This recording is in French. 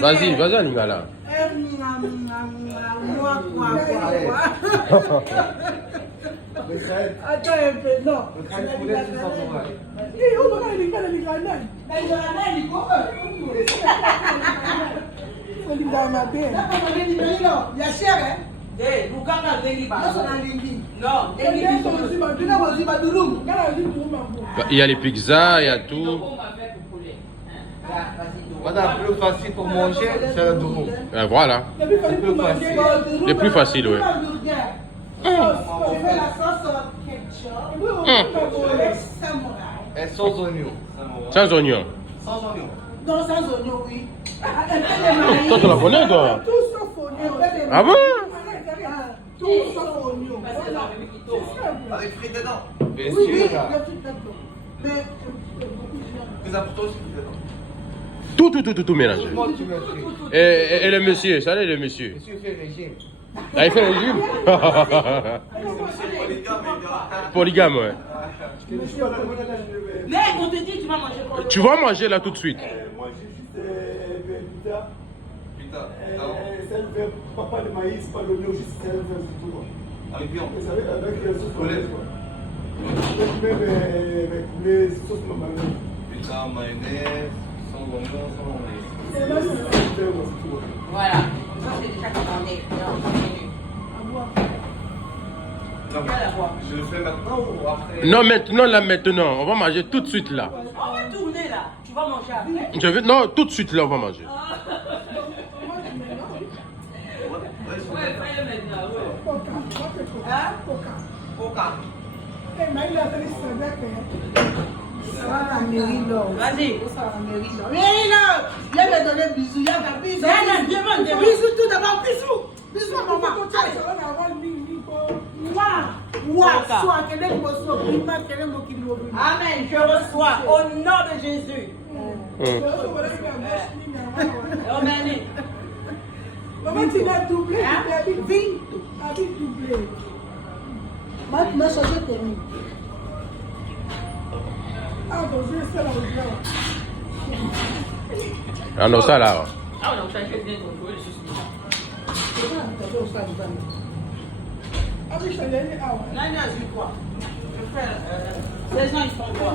Vas-y, vas-y, Lingala. Attends un peu, non. Il y a les pizzas, il y a tout. Madame, le plus facile pour manger, c'est le douro. Voilà. Le plus facile, oui. Et sans oignon. Sans oignon. Sans oignon. Non, sans oignon, oui. Toi, tu la connais, toi? Tout sauf oignon. Ah bon? Tout sauf oignon. Avec frites dedans. Bien Oui, oui, sûr. mais Plus important, c'est frites dedans. Tout mélangé. Moi, tu mets frites. Et le monsieur, ça allait le monsieur. Monsieur fait régime. Ah, il fait un régime? Polygame, ouais. Mais on te dit, tu vas manger quoi? Tu vas manger là tout de suite. Moi, j'ai juste pita. Putain. C'est le verre, pas de maïs, pas d'oignon, juste c'est le verre du tout. Avec viande. Vous savez, avec la sauce polonaise, quoi. Avec les sauces mamayonnaise. Putain, mayonnaise, sans oignon, sans maïs. Voilà. Ça, c'est déjà commandé. Non, mais je le fais maintenant ou après? Non, maintenant, là, maintenant. On va manger tout de suite là. On va tourner là. Tu vas manger après. Je veux... Non, tout de suite là, on va manger. Ouais, fais-le maintenant, ouais. Hein? Coca. ça va la mairie là. Vas-y. Ça va la mairie là. Mairie là. Viens me donner bisous. Il y a un bisou. Demande. Bisous tout d'abord. Bisous. Bisous maman. Soit quel est le mot quel est le mot qui nous oublie. Amen. Je reçois au nom de Jésus. Amen. Maman, tu l'as doublé, tu as dit 20. Tu as dit doublé. Maintenant, changé tes nuits. Ah, donc je sais là. Ah non, ça là. Ah non, ça je viens de jouer le suspect. Ah oui, je l'ai dit. Ah ouais. Non, non, je dis quoi? Je fais. Les gens, ils font quoi?